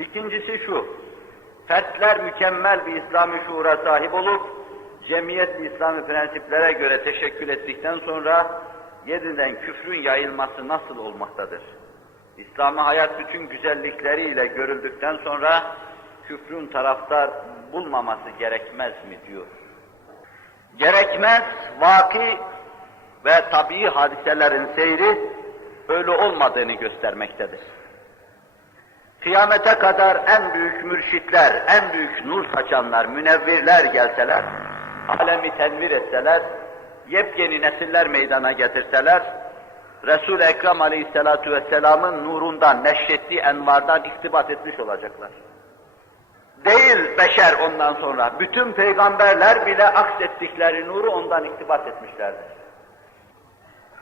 İkincisi şu, fertler mükemmel bir İslami şuura sahip olup, cemiyet İslami prensiplere göre teşekkül ettikten sonra, yeniden küfrün yayılması nasıl olmaktadır? İslami hayat bütün güzellikleriyle görüldükten sonra, küfrün taraftar bulmaması gerekmez mi diyor. Gerekmez, vaki ve tabii hadiselerin seyri öyle olmadığını göstermektedir Kıyamete kadar en büyük mürşitler, en büyük nur saçanlar, münevvirler gelseler, alemi tenvir etseler, yepyeni nesiller meydana getirseler, Resul-i Ekrem aleyhissalatu vesselamın nurundan, neşrettiği envardan iktibat etmiş olacaklar. Değil beşer ondan sonra, bütün peygamberler bile aksettikleri nuru ondan iktibat etmişlerdir.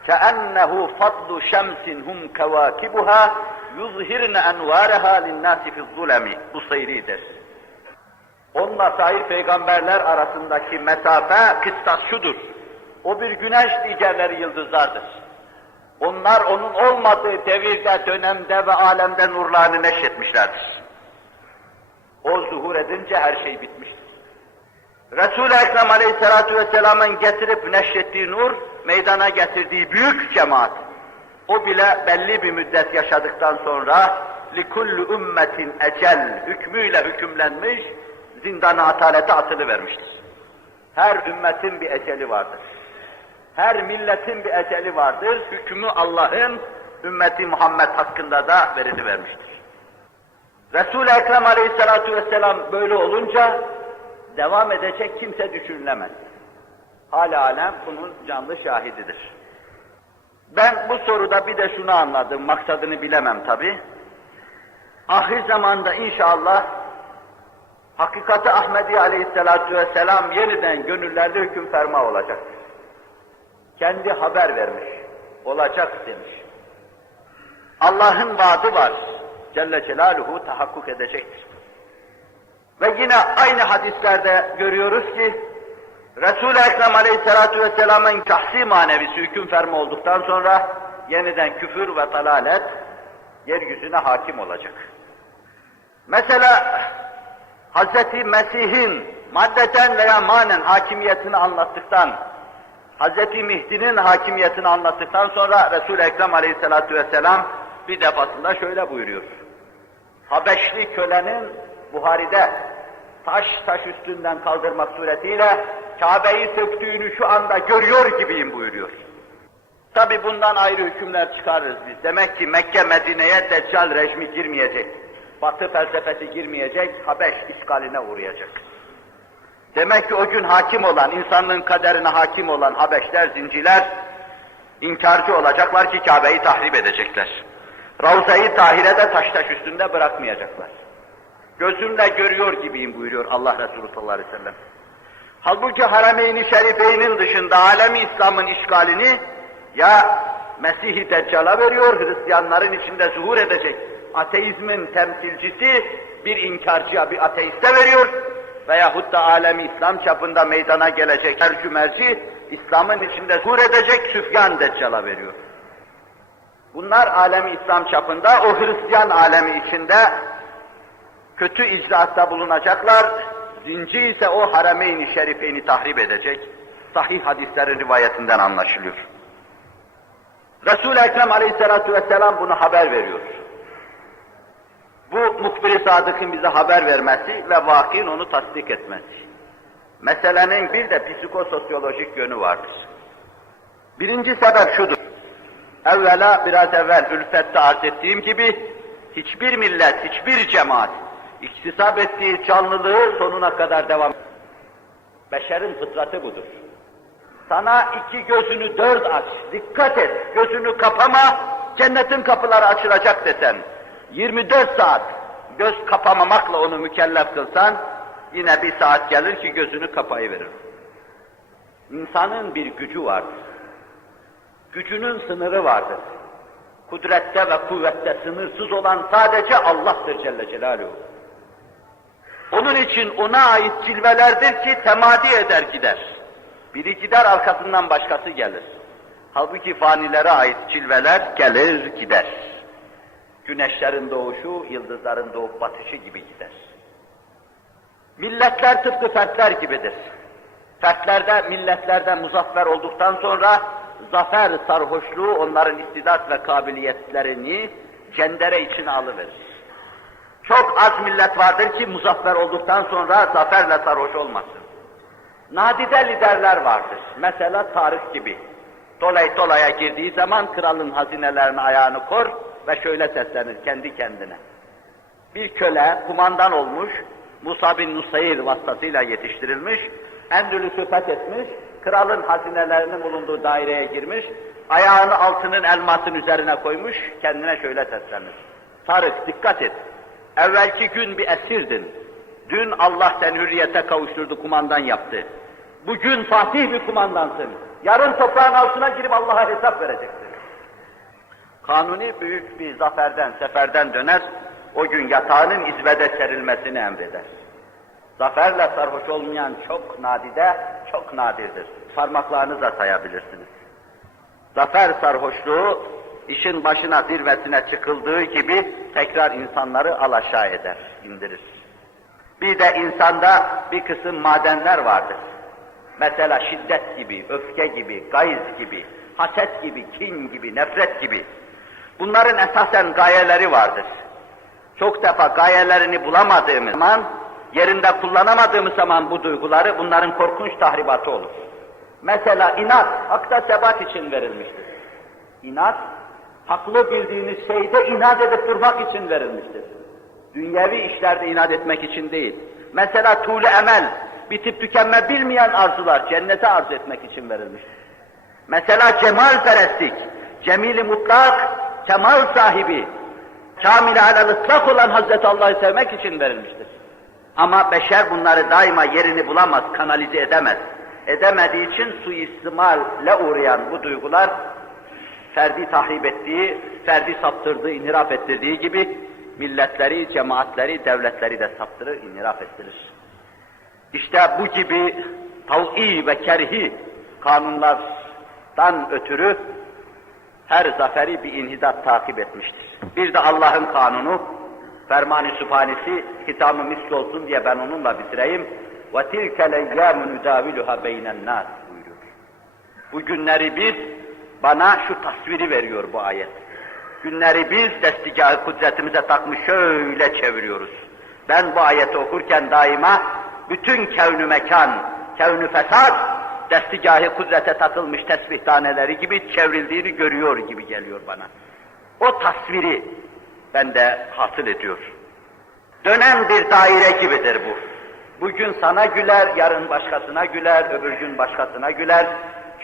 كَأَنَّهُ فَضْلُ شَمْسٍ هُمْ كَوَاكِبُهَا yuzhirne envâreha linnâsi fizzulemi. Bu seyridir. Onunla sahir peygamberler arasındaki mesafe kıstas şudur. O bir güneş, diğerleri yıldızlardır. Onlar onun olmadığı devirde, dönemde ve alemde nurlarını neşretmişlerdir. O zuhur edince her şey bitmiştir. Resul-i Ekrem Aleyhisselatü Vesselam'ın getirip neşrettiği nur, meydana getirdiği büyük cemaat. O bile belli bir müddet yaşadıktan sonra likullu ümmetin ecel hükmüyle hükümlenmiş, zindana atalete atılı vermiştir. Her ümmetin bir eceli vardır. Her milletin bir eceli vardır. Hükmü Allah'ın ümmeti Muhammed hakkında da verili vermiştir. Resul-i Ekrem Aleyhisselatü Vesselam böyle olunca devam edecek kimse düşünülemez. Hala alem bunun canlı şahididir. Ben bu soruda bir de şunu anladım, maksadını bilemem tabi. Ahir zamanda inşallah hakikati Ahmedi Aleyhisselatü Vesselam yeniden gönüllerde hüküm ferma olacak. Kendi haber vermiş, olacak demiş. Allah'ın vaadi var, Celle Celaluhu tahakkuk edecektir. Ve yine aynı hadislerde görüyoruz ki, Resul-i Ekrem Aleyhisselatü Vesselam'ın şahsi manevisi hüküm ferma olduktan sonra, yeniden küfür ve dalalet yeryüzüne hakim olacak. Mesela, Hz. Mesih'in maddeten veya manen hakimiyetini anlattıktan, Hz. Mihdi'nin hakimiyetini anlattıktan sonra Resul-i Ekrem Aleyhisselatü Vesselam bir defasında şöyle buyuruyor. Habeşli kölenin Buhari'de taş taş üstünden kaldırmak suretiyle Kabe'yi söktüğünü şu anda görüyor gibiyim buyuruyor. Tabi bundan ayrı hükümler çıkarırız biz. Demek ki Mekke Medine'ye Deccal rejimi girmeyecek. Batı felsefesi girmeyecek, Habeş işgaline uğrayacak. Demek ki o gün hakim olan, insanlığın kaderine hakim olan Habeşler, zinciler, inkarcı olacaklar ki Kabe'yi tahrip edecekler. Ravza-i Tahire'de taş taş üstünde bırakmayacaklar. Gözümle görüyor gibiyim buyuruyor Allah Resulü sallallahu aleyhi ve sellem. Halbuki Haremeyn-i Şerifeyn'in dışında alemi İslam'ın işgalini ya Mesih-i Deccal'a veriyor, Hristiyanların içinde zuhur edecek ateizmin temsilcisi bir inkarcıya, bir ateiste veriyor veyahut da alemi İslam çapında meydana gelecek tercümerci İslam'ın içinde zuhur edecek Süfyan Deccal'a veriyor. Bunlar alemi İslam çapında, o Hristiyan alemi içinde kötü icraatta bulunacaklar, zinci ise o haremeyn-i şerifeyni tahrip edecek. Sahih hadislerin rivayetinden anlaşılıyor. Resul-i Ekrem aleyhissalatu vesselam bunu haber veriyor. Bu muhbir-i sadıkın bize haber vermesi ve vakin onu tasdik etmesi. Meselenin bir de psikososyolojik yönü vardır. Birinci sebep şudur. Evvela biraz evvel ülfette arz ettiğim gibi hiçbir millet, hiçbir cemaat iktisap ettiği canlılığı sonuna kadar devam Beşerin fıtratı budur. Sana iki gözünü dört aç, dikkat et, gözünü kapama, cennetin kapıları açılacak desen, 24 saat göz kapamamakla onu mükellef kılsan, yine bir saat gelir ki gözünü kapayıverir. İnsanın bir gücü vardır. Gücünün sınırı vardır. Kudrette ve kuvvette sınırsız olan sadece Allah'tır Celle Celaluhu. Onun için ona ait cilvelerdir ki temadi eder gider. Biri gider arkasından başkası gelir. Halbuki fanilere ait cilveler gelir gider. Güneşlerin doğuşu, yıldızların doğup batışı gibi gider. Milletler tıpkı fertler gibidir. Fertlerde, milletlerde muzaffer olduktan sonra zafer sarhoşluğu onların istidat ve kabiliyetlerini cendere içine alıverir. Çok az millet vardır ki muzaffer olduktan sonra zaferle sarhoş olmasın. Nadide liderler vardır. Mesela Tarık gibi. Dolay dolaya girdiği zaman kralın hazinelerine ayağını kor ve şöyle seslenir kendi kendine. Bir köle kumandan olmuş, Musa bin Nusayr vasıtasıyla yetiştirilmiş, Endülüs'ü fethetmiş, kralın hazinelerinin bulunduğu daireye girmiş, ayağını altının elmasın üzerine koymuş, kendine şöyle seslenir. Tarık dikkat et, evvelki gün bir esirdin, dün Allah seni hürriyete kavuşturdu, kumandan yaptı. Bugün fatih bir kumandansın, yarın toprağın altına girip Allah'a hesap vereceksin. Kanuni büyük bir zaferden, seferden döner, o gün yatağının izbede serilmesini emreder. Zaferle sarhoş olmayan çok nadide, çok nadirdir. Parmaklarınızla sayabilirsiniz. Zafer sarhoşluğu, işin başına zirvesine çıkıldığı gibi tekrar insanları alaşağı eder, indirir. Bir de insanda bir kısım madenler vardır. Mesela şiddet gibi, öfke gibi, gayz gibi, haset gibi, kin gibi, nefret gibi. Bunların esasen gayeleri vardır. Çok defa gayelerini bulamadığımız zaman, yerinde kullanamadığımız zaman bu duyguları bunların korkunç tahribatı olur. Mesela inat, hakta sebat için verilmiştir. İnat, haklı bildiğiniz şeyde inat edip durmak için verilmiştir. Dünyevi işlerde inat etmek için değil. Mesela tuğlu emel, bitip tükenme bilmeyen arzular, cennete arzu etmek için verilmiştir. Mesela cemal perestlik, cemili mutlak, kemal sahibi, kamil alel ıslak olan Hazreti Allah'ı sevmek için verilmiştir. Ama beşer bunları daima yerini bulamaz, kanalize edemez. Edemediği için suistimalle uğrayan bu duygular, ferdi tahrip ettiği, ferdi saptırdığı, inhiraf ettirdiği gibi milletleri, cemaatleri, devletleri de saptırır, inhiraf ettirir. İşte bu gibi tav'i ve kerhi kanunlardan ötürü her zaferi bir inhidat takip etmiştir. Bir de Allah'ın kanunu, ferman-ı sübhanesi, hitamı misli olsun diye ben onunla bitireyim. وَتِلْكَ لَيَّامُ نُدَاوِلُهَا بَيْنَ النَّاسِ buyuruyor. Bu günleri biz, bana şu tasviri veriyor bu ayet. Günleri biz destigahı kudretimize takmış şöyle çeviriyoruz. Ben bu ayeti okurken daima bütün kevnü mekan, kevnü fesat, destigahı kudrete takılmış tesbih taneleri gibi çevrildiğini görüyor gibi geliyor bana. O tasviri bende hasıl ediyor. Dönen bir daire gibidir bu. Bugün sana güler, yarın başkasına güler, öbür gün başkasına güler.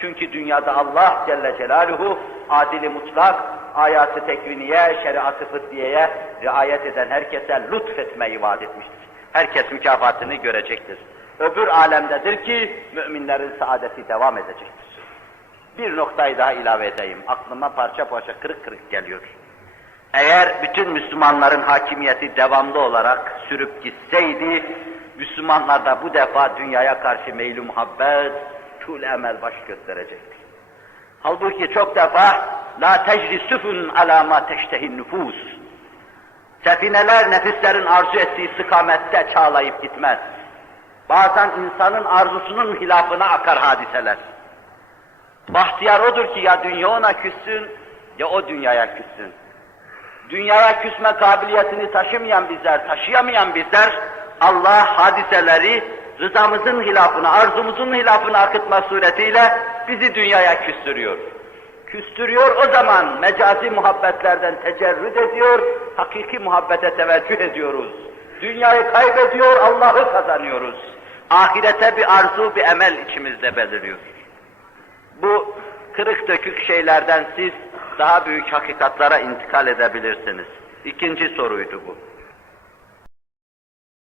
Çünkü dünyada Allah Celle Celaluhu adili mutlak, ayatı tekviniye, şeriatı fıddiyeye riayet eden herkese lütfetmeyi vaat etmiştir. Herkes mükafatını görecektir. Öbür alemdedir ki müminlerin saadeti devam edecektir. Bir noktayı daha ilave edeyim. Aklıma parça parça kırık kırık geliyor. Eğer bütün Müslümanların hakimiyeti devamlı olarak sürüp gitseydi, Müslümanlar da bu defa dünyaya karşı meylu muhabbet, tul emel baş gösterecekti. Halbuki çok defa la tecri süfun ala ma teştehin nüfus. Sefineler nefislerin arzu ettiği istikamette çağlayıp gitmez. Bazen insanın arzusunun hilafına akar hadiseler. Bahtiyar odur ki ya dünya ona küssün ya o dünyaya küssün. Dünyaya küsme kabiliyetini taşımayan bizler, taşıyamayan bizler Allah hadiseleri rızamızın hilafına, arzumuzun hilafına akıtma suretiyle bizi dünyaya küstürüyor. Küstürüyor o zaman mecazi muhabbetlerden tecerrüt ediyor, hakiki muhabbete teveccüh ediyoruz. Dünyayı kaybediyor, Allah'ı kazanıyoruz. Ahirete bir arzu, bir emel içimizde beliriyor. Bu kırık dökük şeylerden siz daha büyük hakikatlara intikal edebilirsiniz. İkinci soruydu bu.